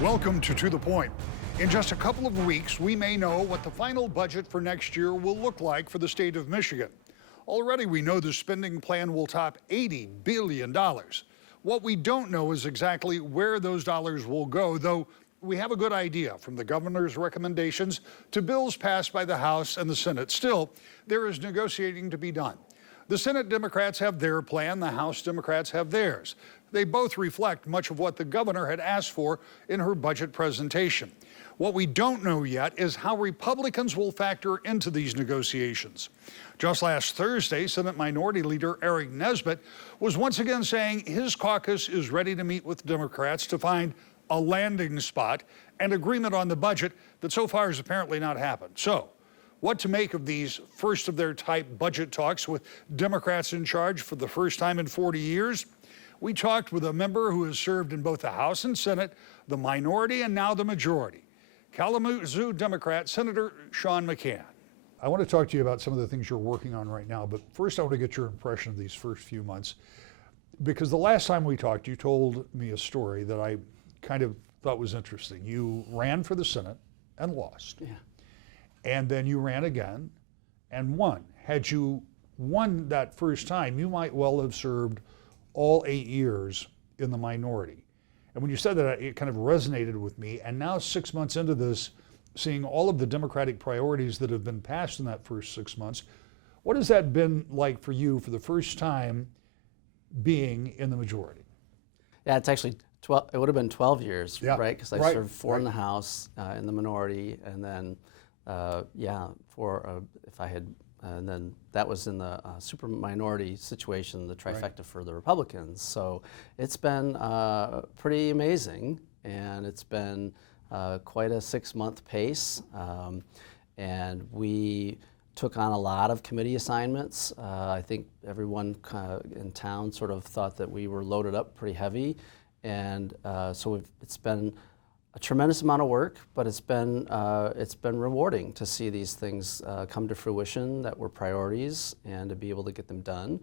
Welcome to the Point. In just a couple of weeks, we may know what the final budget for next year will look like for the state of Michigan. Already we know the spending plan will top $80 billion. What we don't know is exactly where those dollars will go, though we have a good idea from the governor's recommendations to bills passed by the House and the Senate. Still, there is negotiating to be done. The Senate Democrats have their plan, the House Democrats have theirs. They both reflect much of what the governor had asked for in her budget presentation. What we don't know yet is how Republicans will factor into these negotiations. Just last Thursday, Senate Minority Leader Eric Nesbitt was once again saying his caucus is ready to meet with Democrats to find a landing spot and agreement on the budget that so far has apparently not happened. So, what to make of these first of their type budget talks with Democrats in charge for the first time in 40 years? We talked with a member who has served in both the House and Senate, the minority and now the majority, Kalamazoo Democrat Senator Sean McCann. I want to talk to you about some of the things you're working on right now, but first I want to get your impression of these first few months. Because the last time we talked, you told me a story that I kind of thought was interesting. You ran for the Senate and lost. Yeah. And then you ran again and won. Had you won that first time, you might well have served all 8 years in the minority. And when you said that, it kind of resonated with me. And now 6 months into this, seeing all of the Democratic priorities that have been passed in that first 6 months, what has that been like for you for the first time being in the majority? Yeah, it's actually 12, it would have been 12 years, Yeah, right? Because I served four in the House, in the minority, and then, if I had, and then that was in the super minority situation, the trifecta for the Republicans. So it's been pretty amazing, and it's been quite a 6-month pace. And we took on a lot of committee assignments. I think everyone in town sort of thought that we were loaded up pretty heavy. And so it's been a tremendous amount of work, but it's been rewarding to see these things come to fruition that were priorities and to be able to get them done.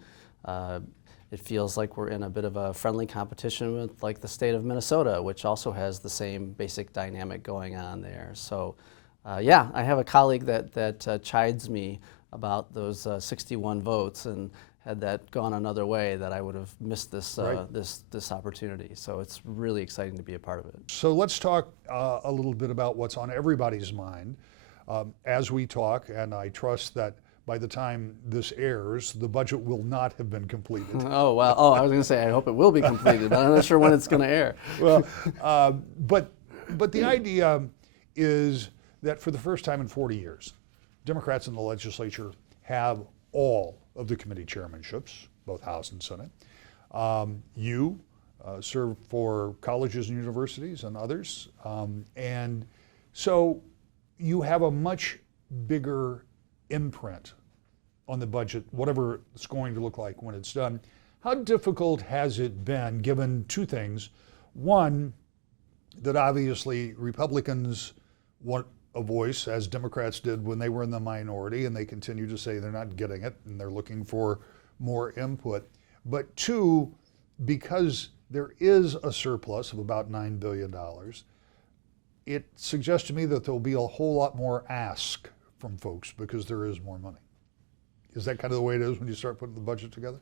It feels like we're in a bit of a friendly competition with like the state of Minnesota, which also has the same basic dynamic going on there. So yeah, I have a colleague that chides me about those 61 votes, and had that gone another way, that I would have missed this this opportunity. So it's really exciting to be a part of it. So let's talk a little bit about what's on everybody's mind as we talk, and I trust that by the time this airs, the budget will not have been completed. Oh, well, I was going to say, I hope it will be completed, but I'm not sure when it's going to air. Well, but the idea is that for the first time in 40 years, Democrats in the legislature have all of the committee chairmanships, both House and Senate. You serve for colleges and universities and others. And so you have a much bigger imprint on the budget, whatever it's going to look like when it's done. How difficult has it been, given two things? One, that obviously Republicans want a voice, as Democrats did when they were in the minority, and they continue to say they're not getting it and they're looking for more input. But two, because there is a surplus of about $9 billion, it suggests to me that there'll be a whole lot more ask from folks because there is more money. Is that kind of the way it is when you start putting the budget together?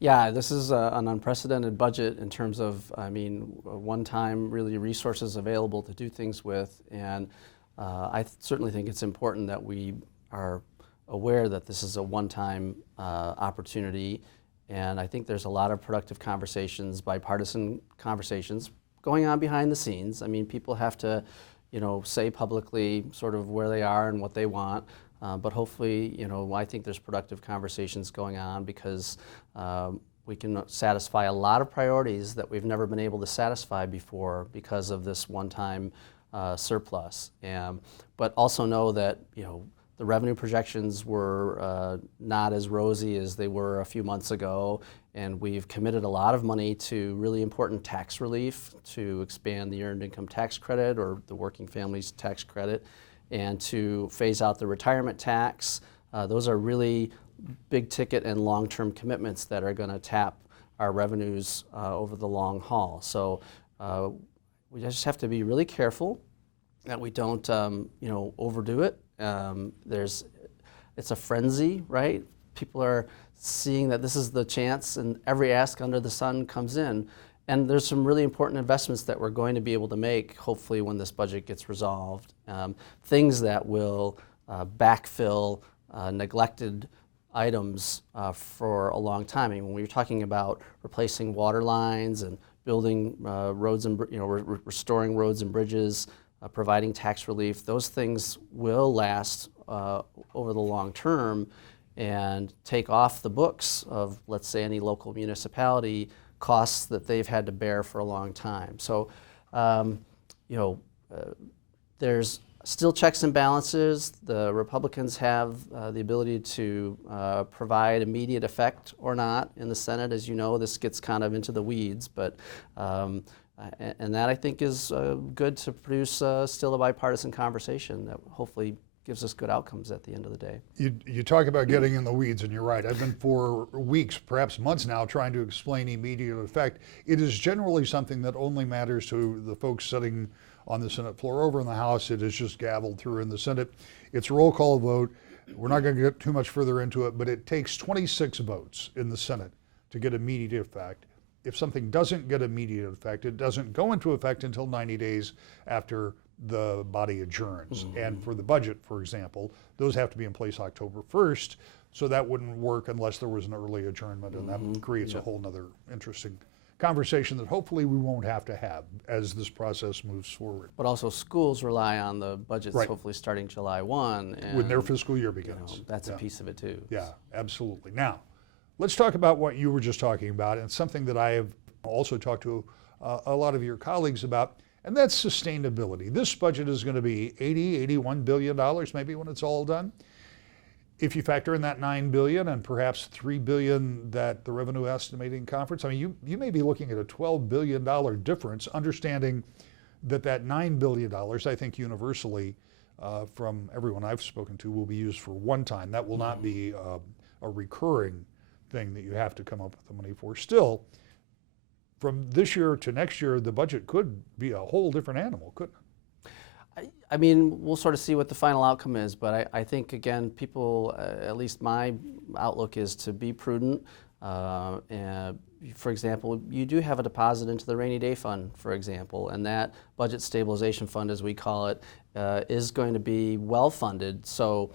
Yeah, this is an unprecedented budget in terms of, I mean, one-time really resources available to do things with, and I certainly think it's important that we are aware that this is a one-time opportunity, and I think there's a lot of productive conversations, bipartisan conversations, going on behind the scenes. I mean, people have to, say publicly sort of where they are and what they want, but hopefully, I think there's productive conversations going on because we can satisfy a lot of priorities that we've never been able to satisfy before because of this one-time surplus. But also know that the revenue projections were not as rosy as they were a few months ago, and we've committed a lot of money to really important tax relief, to expand the Earned Income Tax Credit or the Working Families Tax Credit, and to phase out the retirement tax. Those are really big ticket and long-term commitments that are going to tap our revenues over the long haul. So we just have to be really careful that we don't, overdo it. It's a frenzy, right? People are seeing that this is the chance, and every ask under the sun comes in. And there's some really important investments that we're going to be able to make, hopefully, when this budget gets resolved. Things that will backfill neglected items for a long time. I mean, when we're talking about replacing water lines and building roads and restoring roads and bridges, providing tax relief, those things will last over the long term and take off the books of, let's say, any local municipality costs that they've had to bear for a long time. So, there's still checks and balances. The Republicans have the ability to provide immediate effect or not in the Senate. As you know, this gets kind of into the weeds, but and that I think is good to produce still a bipartisan conversation that hopefully gives us good outcomes at the end of the day. You talk about getting in the weeds, and you're right. I've been for weeks, perhaps months now, trying to explain immediate effect. It is generally something that only matters to the folks sitting on the Senate floor. Over in the House, it is just gavelled through in the Senate. It's a roll call vote. We're not going to get too much further into it, but it takes 26 votes in the Senate to get immediate effect. If something doesn't get immediate effect, it doesn't go into effect until 90 days after the body adjourns. Mm-hmm. And for the budget, for example, those have to be in place October 1st, so that wouldn't work unless there was an early adjournment, and that creates a whole nother interesting conversation that hopefully we won't have to have as this process moves forward. But also schools rely on the budgets hopefully starting July 1. And, when their fiscal year begins. That's a piece of it too. Yeah, absolutely. Now, let's talk about what you were just talking about, and something that I have also talked to a lot of your colleagues about, and that's sustainability. This budget is going to be $81 billion maybe when it's all done. If you factor in that $9 billion and perhaps $3 billion that the Revenue Estimating Conference, I mean, you may be looking at a $12 billion difference, understanding that that $9 billion, I think universally from everyone I've spoken to, will be used for one time. That will not be a recurring thing that you have to come up with the money for. Still, from this year to next year, the budget could be a whole different animal, couldn't it? I mean, we'll sort of see what the final outcome is, but I think, again, people, at least my outlook is to be prudent. And for example, you do have a deposit into the rainy day fund, for example, and that budget stabilization fund, as we call it, is going to be well funded. So,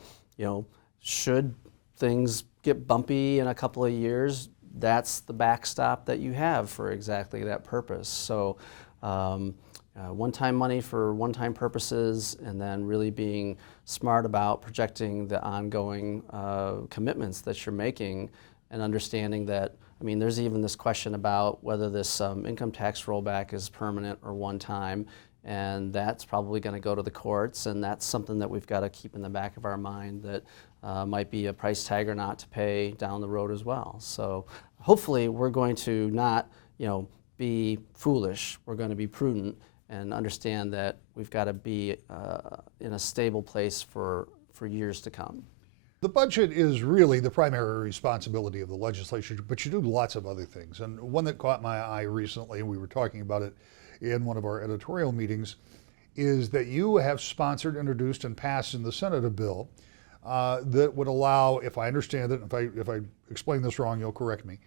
should things get bumpy in a couple of years, that's the backstop that you have for exactly that purpose. So one-time money for one-time purposes, and then really being smart about projecting the ongoing commitments that you're making, and understanding that, I mean, there's even this question about whether this income tax rollback is permanent or one-time, and that's probably going to go to the courts, and that's something that we've got to keep in the back of our mind, that might be a price tag or not to pay down the road as well. So hopefully we're going to not, be foolish. We're going to be prudent and understand that we've got to be in a stable place for years to come. The budget is really the primary responsibility of the legislature, but you do lots of other things. And one that caught my eye recently, and we were talking about it in one of our editorial meetings, is that you have sponsored, introduced, and passed in the Senate a bill that would allow, if I understand it, if I explain this wrong, you'll correct me,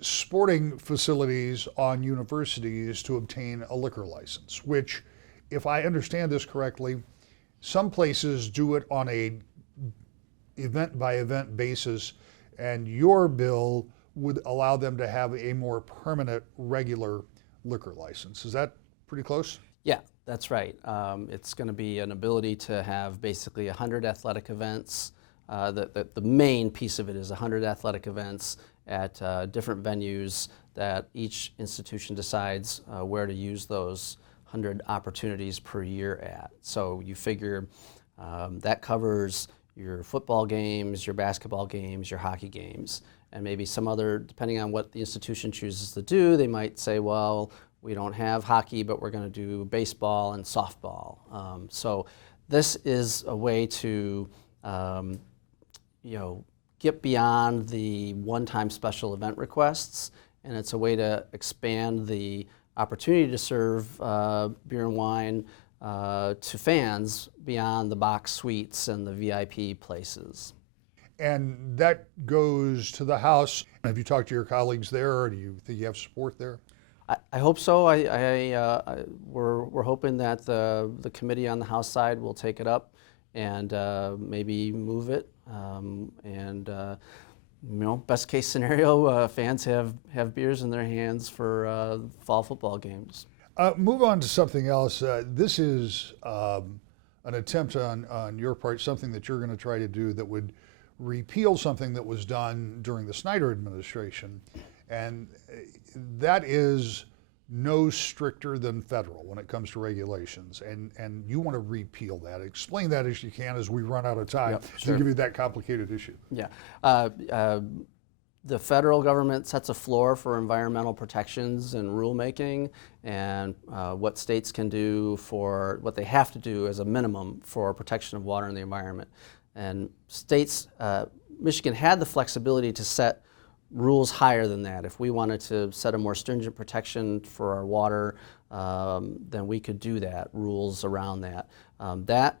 sporting facilities on universities to obtain a liquor license, which, if I understand this correctly, some places do it on a event-by-event basis, and your bill would allow them to have a more permanent, regular liquor license. Is that pretty close? Yeah, that's right. It's going to be an ability to have basically 100 athletic events. The main piece of it is 100 athletic events at different venues that each institution decides where to use those 100 opportunities per year at. So you figure that covers your football games, your basketball games, your hockey games, and maybe some other, depending on what the institution chooses to do, they might say, well, we don't have hockey, but we're going to do baseball and softball. So this is a way to, get beyond the one-time special event requests, and it's a way to expand the opportunity to serve beer and wine to fans beyond the box suites and the VIP places. And that goes to the House. Have you talked to your colleagues there, or do you think you have support there? I hope so. We're hoping that the committee on the House side will take it up and maybe move it. Best case scenario, fans have beers in their hands for fall football games. Move on to something else. This is an attempt on your part, something that you're going to try to do that would repeal something that was done during the Snyder administration, and that is no stricter than federal when it comes to regulations, and you want to repeal that. Explain that as you can as we run out of time. Yep, sure. To give you that complicated issue. Yeah. The federal government sets a floor for environmental protections and rulemaking, and what states can do for what they have to do as a minimum for protection of water and the environment. And states, Michigan had the flexibility to set rules higher than that. If we wanted to set a more stringent protection for our water, then we could do that, rules around that. That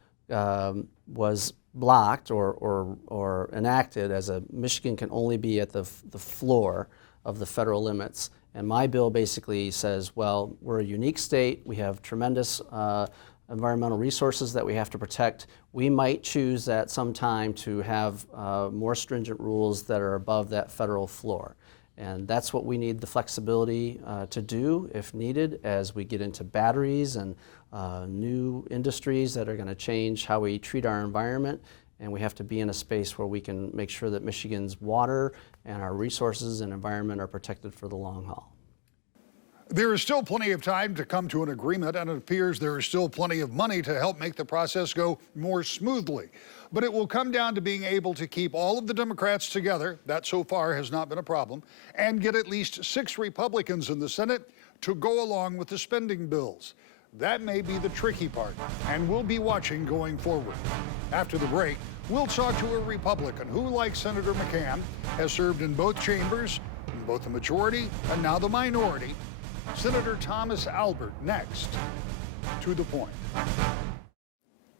was blocked or enacted as a Michigan can only be at the floor of the federal limits. And my bill basically says, well, we're a unique state. We have tremendous environmental resources that we have to protect. We might choose at some time to have more stringent rules that are above that federal floor. And that's what we need the flexibility to do if needed as we get into batteries and new industries that are going to change how we treat our environment. And we have to be in a space where we can make sure that Michigan's water and our resources and environment are protected for the long haul. There is still plenty of time to come to an agreement, and it appears there is still plenty of money to help make the process go more smoothly. But it will come down to being able to keep all of the Democrats together, that so far has not been a problem, and get at least 6 Republicans in the Senate to go along with the spending bills. That may be the tricky part, and we'll be watching going forward. After the break, we'll talk to a Republican who, like Senator McCann, has served in both chambers, in both the majority and now the minority. Senator Thomas Albert next. To the Point.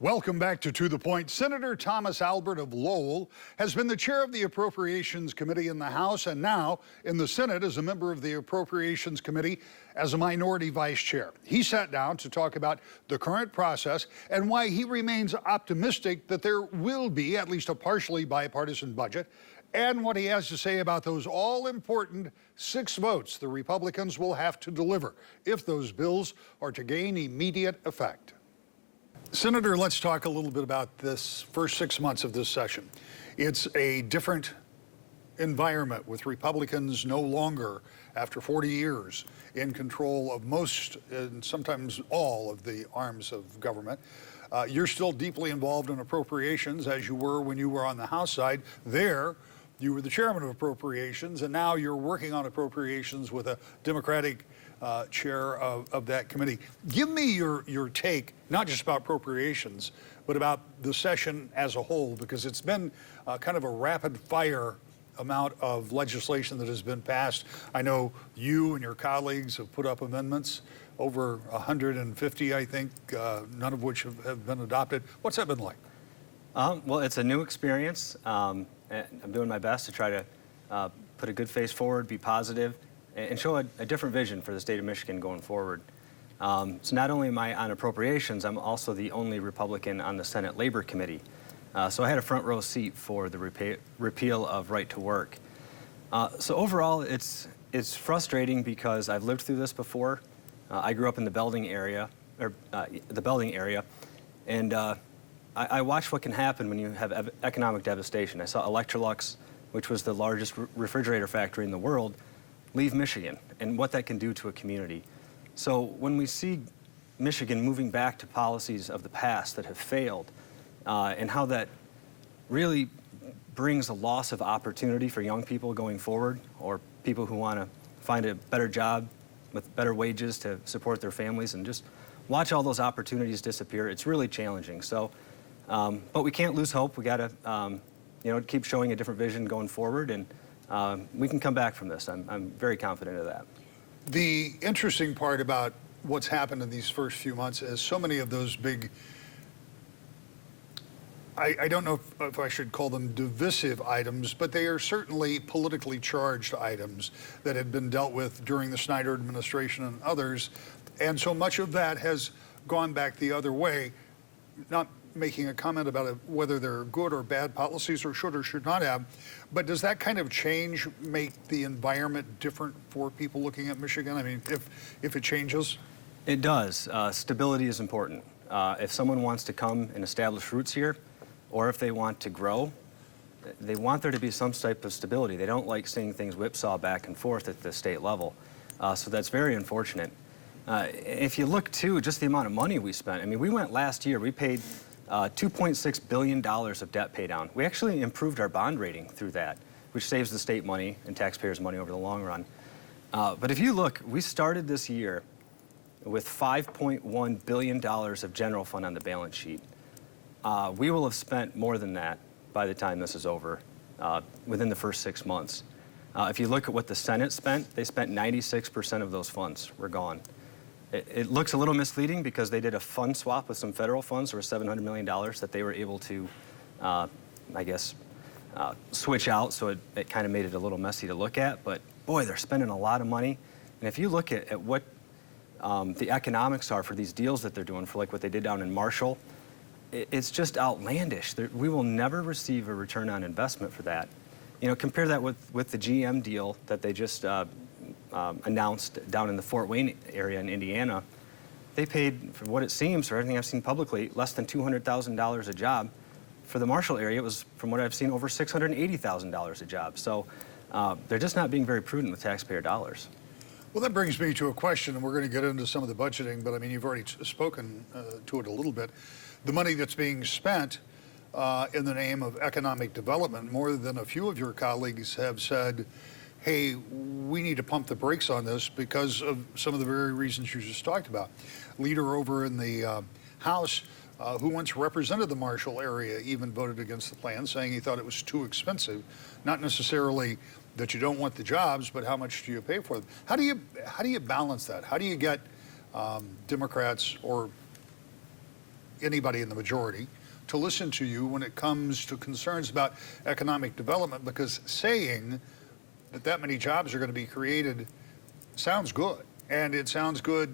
Welcome back to the Point. Senator Thomas Albert of Lowell has been the chair of the Appropriations Committee in the House and now in the Senate as a member of the Appropriations Committee as a minority vice chair. He sat down to talk about the current process and why he remains optimistic that there will be at least a partially bipartisan budget, and what he has to say about those all-important 6 votes the Republicans will have to deliver if those bills are to gain immediate effect. Senator, let's talk a little bit about this first 6 months of this session. It's a different environment with Republicans no longer, after 40 years, in control of most and sometimes all of the arms of government. You're still deeply involved in appropriations, as you were when you were on the House side. There, you were the chairman of appropriations, and now you're working on appropriations with a Democratic chair of that committee. Give me your take, not just about appropriations, but about the session as a whole, because it's been kind of a rapid fire amount of legislation that has been passed. I know you and your colleagues have put up amendments, over 150, I think, none of which have been adopted. What's that been like? Well, it's a new experience. And I'm doing my best to try to put a good face forward, be positive, and show a different vision for the state of Michigan going forward. So not only am I on appropriations, I'm also the only Republican on the Senate Labor Committee. So I had a front row seat for the repeal of right to work. So overall, it's frustrating because I've lived through this before. I grew up in the Belding area, and I watched what can happen when you have economic devastation. I saw Electrolux, which was the largest refrigerator factory in the world, leave Michigan, and what that can do to a community. So when we see Michigan moving back to policies of the past that have failed, and how that really brings a loss of opportunity for young people going forward, or people who want to find a better job with better wages to support their families, and just watch all those opportunities disappear, it's really challenging. So, but we can't lose hope. We got to keep showing a different vision going forward, and we can come back from this. I'm very confident of that. The interesting part about what's happened in these first few months is so many of those big, I don't know if I should call them divisive items, but they are certainly politically charged items that had been dealt with during the Snyder administration and others. And so much of that has gone back the other way, not making a comment about whether they're good or bad policies or should not have. But does that kind of change make the environment different for people looking at Michigan? I mean, if it changes? It does. Stability is important. If someone wants to come and establish roots here, or if they want to grow, they want there to be some type of stability. They don't like seeing things whipsaw back and forth at the state level. So that's very unfortunate. If you look too, just the amount of money we spent. I mean, we went last year, we paid $2.6 billion of debt pay down. We actually improved our bond rating through that, which saves the state money and taxpayers money over the long run. But if you look, we started this year with $5.1 billion of general fund on the balance sheet. We will have spent more than that by the time this is over, within the first 6 months. If you look at what the Senate spent, they spent 96% of those funds were gone. It looks a little misleading because they did a fund swap with some federal funds. There was $700 million that they were able to, I guess, switch out, so it kind of made it a little messy to look at. But boy, they're spending a lot of money. And if you look at what the economics are for these deals that they're doing, for like what they did down in Marshall, it's just outlandish. We will never receive a return on investment for that. You know, compare that with the GM deal that they just announced down in the Fort Wayne area in Indiana. They paid, for what it seems, for everything I've seen publicly, less than $200,000 a job. For the Marshall area, it was, from what I've seen, over $680,000 a job. So they're just not being very prudent with taxpayer dollars. Well, that brings me to a question, and we're going to get into some of the budgeting, but I mean, you've already spoken to it a little bit. The money that's being spent in the name of economic development, more than a few of your colleagues have said, hey, we need to pump the brakes on this because of some of the very reasons you just talked about. Leader over in the House who once represented the Marshall area even voted against the plan, saying he thought it was too expensive, not necessarily that you don't want the jobs, but how much do you pay for them? How do you balance that? How do you get Democrats or anybody in the majority to listen to you when it comes to concerns about economic development? Because saying that many jobs are going to be created sounds good, and it sounds good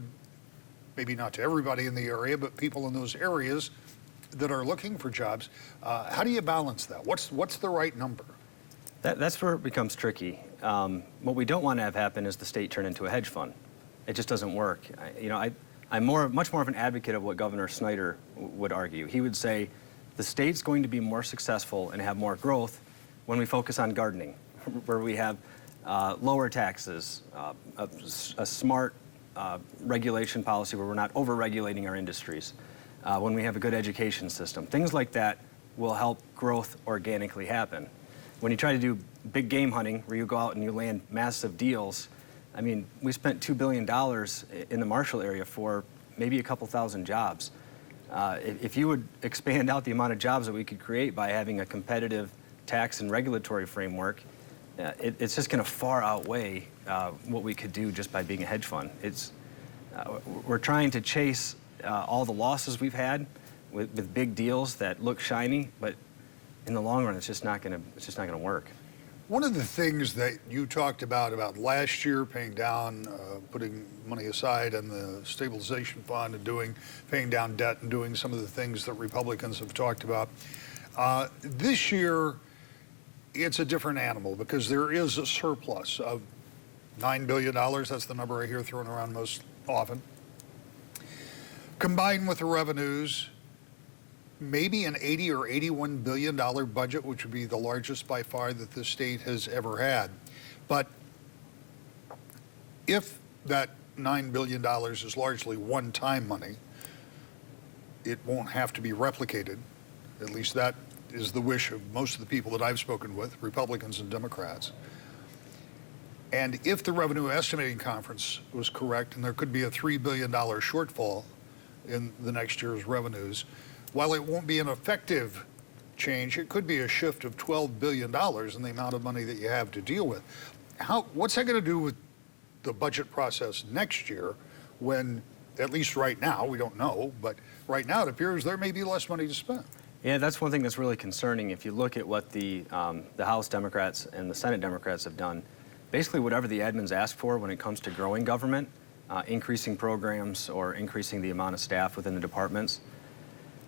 maybe not to everybody in the area, but people in those areas that are looking for jobs. How do you balance that? What's the right number? That's where it becomes tricky. What we don't want to have happen is the state turn into a hedge fund. It just doesn't work. I'm much more of an advocate of what Governor Snyder would argue. He would say the state's going to be more successful and have more growth when we focus on gardening, where we have lower taxes, a smart regulation policy where we're not over-regulating our industries, when we have a good education system. Things like that will help growth organically happen. When you try to do big game hunting, where you go out and you land massive deals, I mean, we spent $2 billion in the Marshall area for maybe a couple thousand jobs. If you would expand out the amount of jobs that we could create by having a competitive tax and regulatory framework, it's just going to far outweigh what we could do just by being a hedge fund. We're trying to chase all the losses we've had with big deals that look shiny, but in the long run, it's just not going to work. One of the things that you talked about last year, paying down, putting money aside in the stabilization fund and paying down debt and doing some of the things that Republicans have talked about. This year, it's a different animal because there is a surplus of $9 billion. That's the number I hear thrown around most often. Combined with the revenues, maybe an $80 or $81 billion budget, which would be the largest by far that the state has ever had. But if that $9 billion is largely one-time money, it won't have to be replicated. At least that is the wish of most of the people that I've spoken with, Republicans and Democrats. And if the Revenue Estimating Conference was correct, and there could be a $3 billion shortfall in the next year's revenues, while it won't be an effective change, it could be a shift of $12 billion in the amount of money that you have to deal with. What's that going to do with the budget process next year when, at least right now, we don't know, but right now it appears there may be less money to spend. Yeah, that's one thing that's really concerning. If you look at what the House Democrats and the Senate Democrats have done, basically whatever the admins ask for when it comes to growing government, increasing programs or increasing the amount of staff within the departments,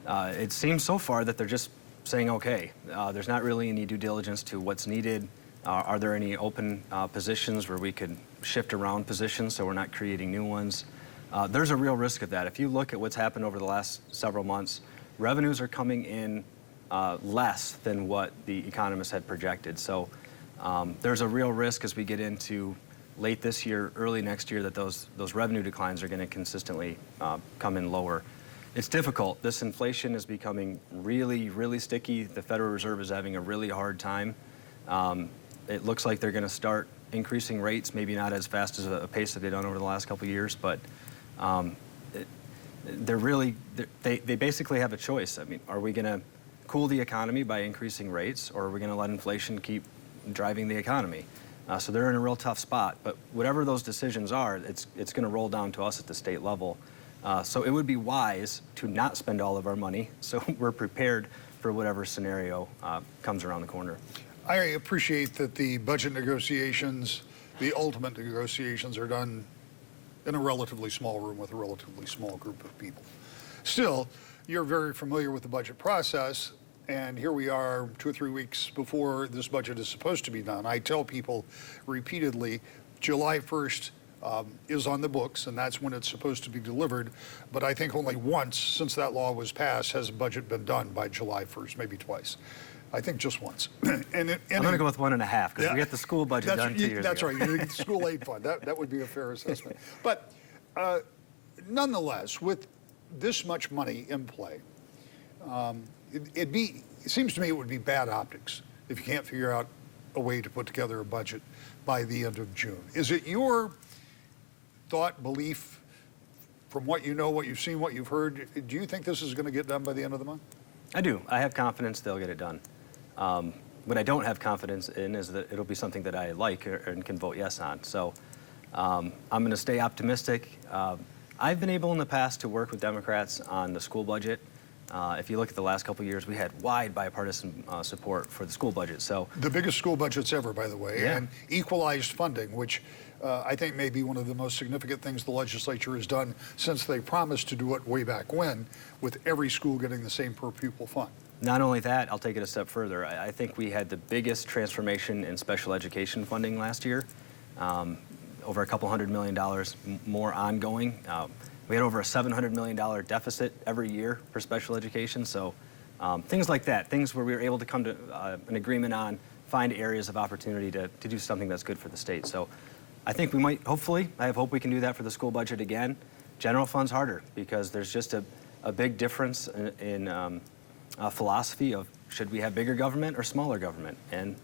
it seems so far that they're just saying, okay, there's not really any due diligence to what's needed. Are there any open positions where we could shift around positions so we're not creating new ones? There's a real risk of that. If you look at what's happened over the last several months, revenues are coming in less than what the economists had projected. So there's a real risk as we get into late this year, early next year, that those revenue declines are going to consistently come in lower. It's difficult. This inflation is becoming really, really sticky. The Federal Reserve is having a really hard time. It looks like they're going to start increasing rates, maybe not as fast as a pace that they've done over the last couple of years, but they basically have a choice. I mean, are we going to cool the economy by increasing rates, or are we going to let inflation keep driving the economy? So they're in a real tough spot. But whatever those decisions are, it's going to roll down to us at the state level. So it would be wise to not spend all of our money so we're prepared for whatever scenario comes around the corner. I appreciate that the budget negotiations, the ultimate negotiations, are done in a relatively small room with a relatively small group of people. Still, you're very familiar with the budget process, and here we are 2 or 3 weeks before this budget is supposed to be done. I tell people repeatedly, July 1st is on the books, and that's when it's supposed to be delivered. But I think only once since that law was passed has a budget been done by July 1st, maybe twice. I think just once. I'm going to go with 1.5 because we got the school budget done 2 years ago. That's right. You get the school aid fund. That would be a fair assessment. But nonetheless, with this much money in play, it seems to me it would be bad optics if you can't figure out a way to put together a budget by the end of June. Is it your thought, belief, from what you know, what you've seen, what you've heard, do you think this is going to get done by the end of the month? I do. I have confidence they'll get it done. What I don't have confidence in is that it'll be something that I like and can vote yes on. So I'm going to stay optimistic. I've been able in the past to work with Democrats on the school budget. If you look at the last couple of years, we had wide bipartisan support for the school budget. So the biggest school budgets ever, by the way, yeah. And equalized funding, which I think may be one of the most significant things the legislature has done since they promised to do it way back when, with every school getting the same per pupil fund. Not only that, I'll take it a step further. I think we had the biggest transformation in special education funding last year, over a couple $100 million more ongoing. We had over a $700 million deficit every year for special education. So things like that, things where we were able to come to an agreement on, find areas of opportunity to do something that's good for the state. So I think we might, hopefully, I have hope we can do that for the school budget again. General fund's harder because there's just a big difference in philosophy of should we have bigger government or smaller government. And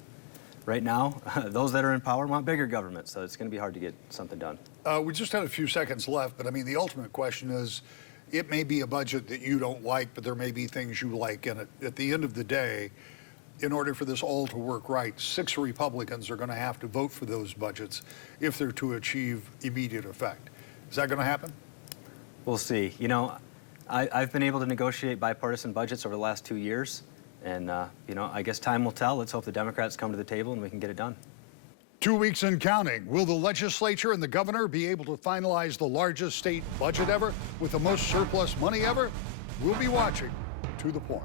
right now, those that are in power want bigger government, so it's going to be hard to get something done. We just had a few seconds left, but I mean, the ultimate question is, it may be a budget that you don't like, but there may be things you like in it. At the end of the day, in order for this all to work right, 6 Republicans are going to have to vote for those budgets if they're to achieve immediate effect. Is that going to happen? We'll see. You know, I've been able to negotiate bipartisan budgets over the last 2 years, and you know, I guess time will tell. Let's hope the Democrats come to the table and we can get it done. 2 weeks and counting. Will the legislature and the governor be able to finalize the largest state budget ever with the most surplus money ever? We'll be watching. To the point.